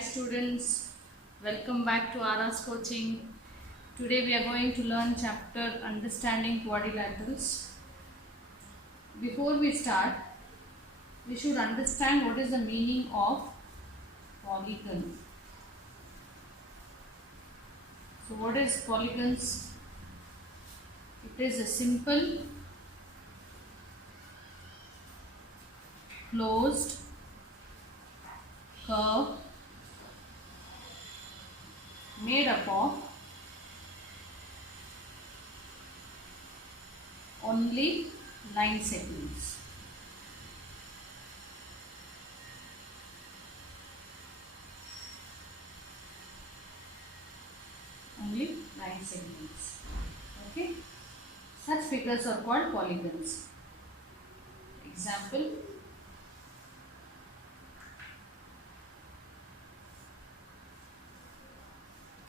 students, welcome back to Ara's coaching. Today we are going to learn chapter Understanding Quadrilaterals. Before we start, we should understand what is the meaning of polygon. So what is polygons? It is a simple closed curve made up of only line segments. Only line segments. Okay. Such figures are called polygons. Example.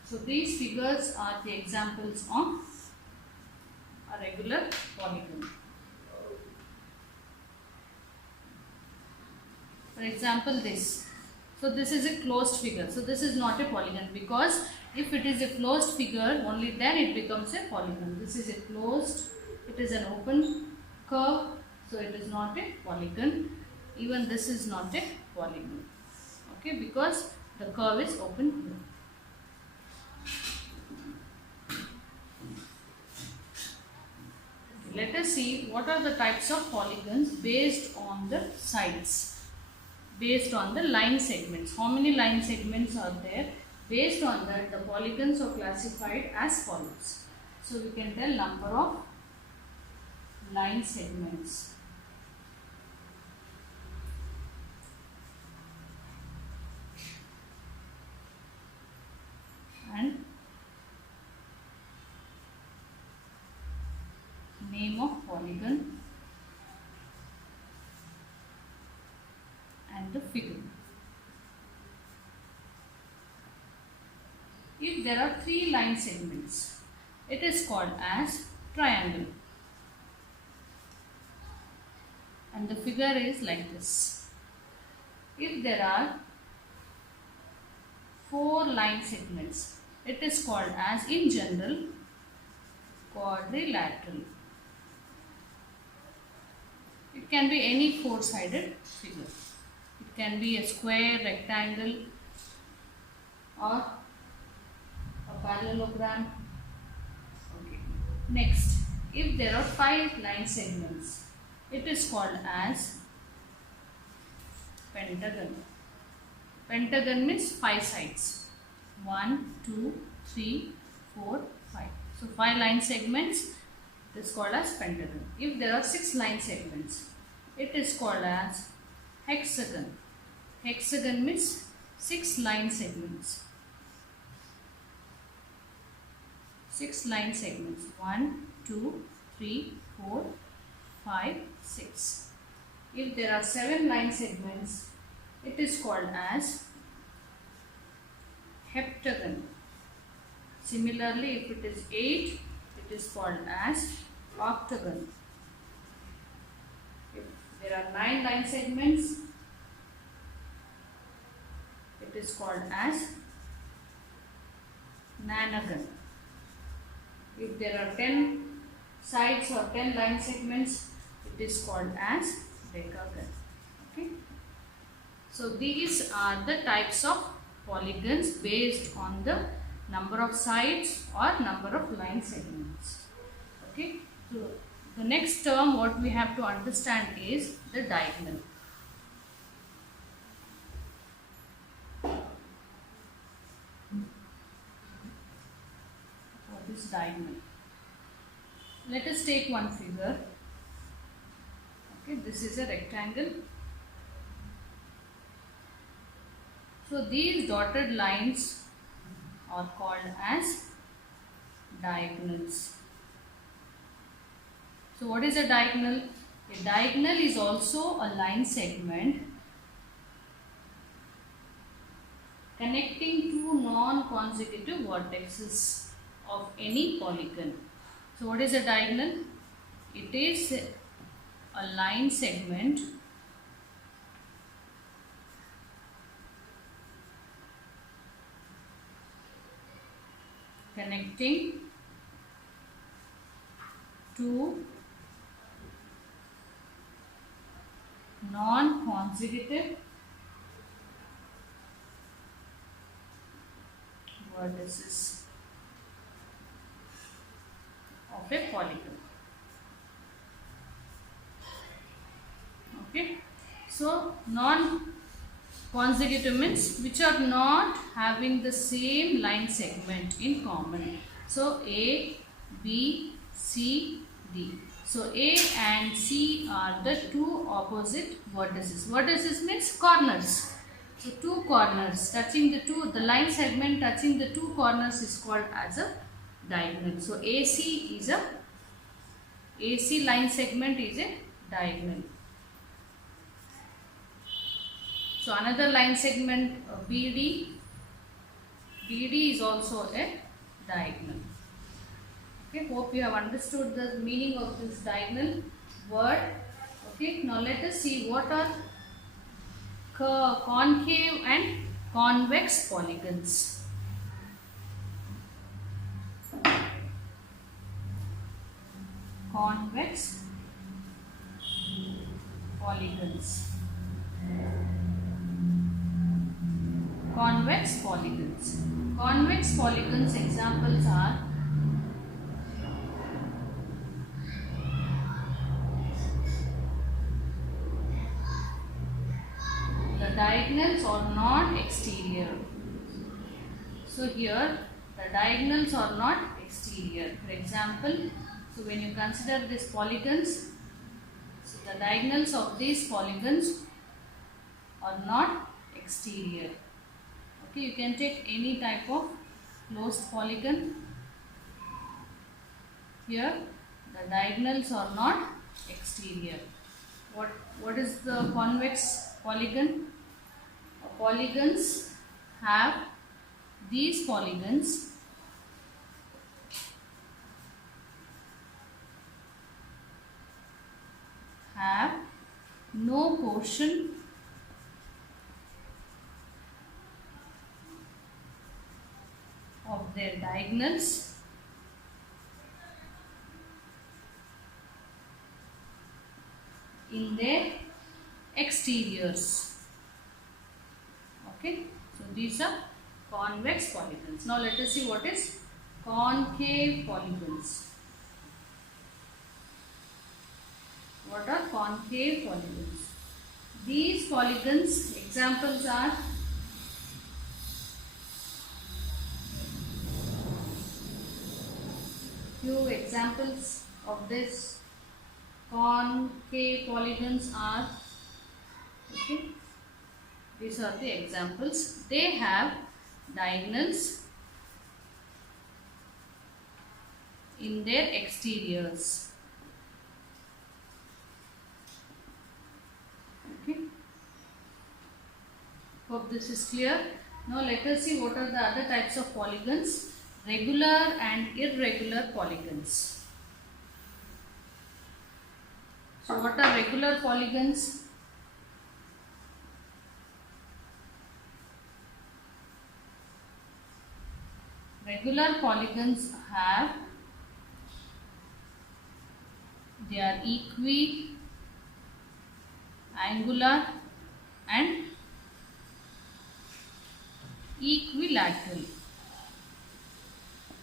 So these figures are the examples of a regular polygon. For example, this. So this is a closed figure. So this is not a polygon because if it is a closed figure, only then it becomes a polygon. This is a closed, it is an open curve, so it is not a polygon. Even this is not a polygon. Okay, because the curve is open here. Let us see what are the types of polygons based on the sides, based on the line segments. How many line segments are there? Based on that, the polygons are classified as follows. So we can tell number of line segments. And name of polygon and the figure. If there are three line segments, it is called as triangle, and the figure is like this. If there are four line segments, it is called as, in general, quadrilateral. It can be any four-sided figure. It can be a square, rectangle, or a parallelogram. Okay. Next, if there are five line segments, it is called as pentagon. Pentagon means five sides. 1, 2, 3, 4, 5. So 5 line segments, it is called as pentagon. If there are 6 line segments, it is called as hexagon. Hexagon means 6 line segments. 6 line segments. 1, 2, 3, 4, 5, 6. If there are 7 line segments, it is called as heptagon. Similarly, if it is 8, it is called as octagon. If there are 9 line segments, it is called as nanagon. If there are 10 sides or 10 line segments, it is called as decagon. Okay. So these are the types of polygons based on the number of sides or number of line segments. Okay. So the next term what we have to understand is the diagonal. What is diagonal? Let us take one figure. Okay, this is a rectangle. So these dotted lines are called as diagonals. So what is a diagonal? A diagonal is also a line segment connecting two non-consecutive vertices of any polygon. So what is a diagonal? It is a line segment connecting two non-consecutive vertices of a polygon. Okay, so non-consecutive means which are not having the same line segment in common. So A, B, C, D. So A and C are the two opposite vertices. Vertices means corners. So two corners touching the line segment touching the two corners is called as a diagonal. So AC line segment is a diagonal. So another line segment BD is also a diagonal. Okay, hope you have understood the meaning of this diagonal word. Okay, now let us see what are concave and convex polygons. Convex polygons. Convex polygons. Convex polygons examples are the diagonals are not exterior. So here the diagonals are not exterior. For example, so when you consider these polygons, so the diagonals of these polygons are not exterior. Okay, you can take any type of closed polygon. Here the diagonals are not exterior. What is the convex polygon? Polygons have these polygons have no portion of their diagonals in their exteriors. Okay, so these are convex polygons. Now let us see what is concave polygons. What are concave polygons? These polygons examples are few examples of this concave polygons are, okay, these are the examples. They have diagonals in their exteriors. Okay, hope this is clear. Now let us see what are the other types of polygons. Regular and irregular polygons. So what are regular polygons? Regular polygons have, they are equiangular and equilateral.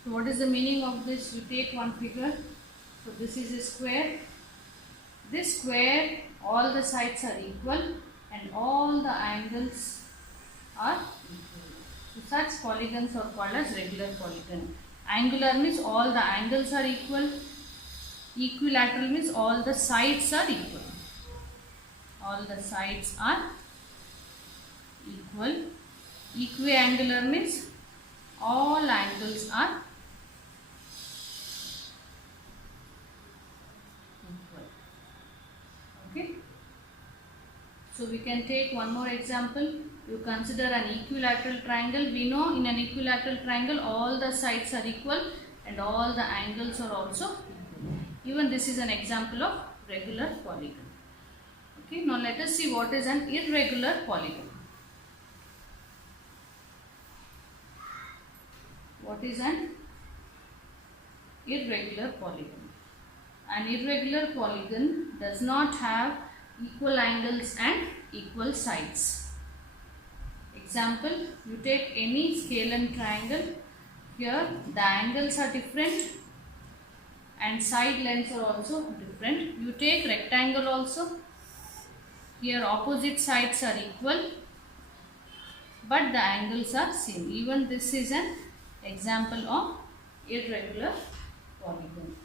So what is the meaning of this? You take one figure. So this is a square. This square, all the sides are equal and all the angles are equal. So such polygons are called as regular polygon. Angular means all the angles are equal. Equilateral means all the sides are equal. All the sides are equal. Equiangular means all angles are equal. Okay. So we can take one more example. You consider an equilateral triangle. We know in an equilateral triangle all the sides are equal and all the angles are also equal. Even this is an example of regular polygon. Okay. Now let us see what is an irregular polygon. What is an irregular polygon. An irregular polygon does not have equal angles and equal sides. Example, you take any scalene triangle. Here the angles are different and side lengths are also different. You take rectangle also. Here opposite sides are equal but the angles are same. Even this is an example of irregular polygon.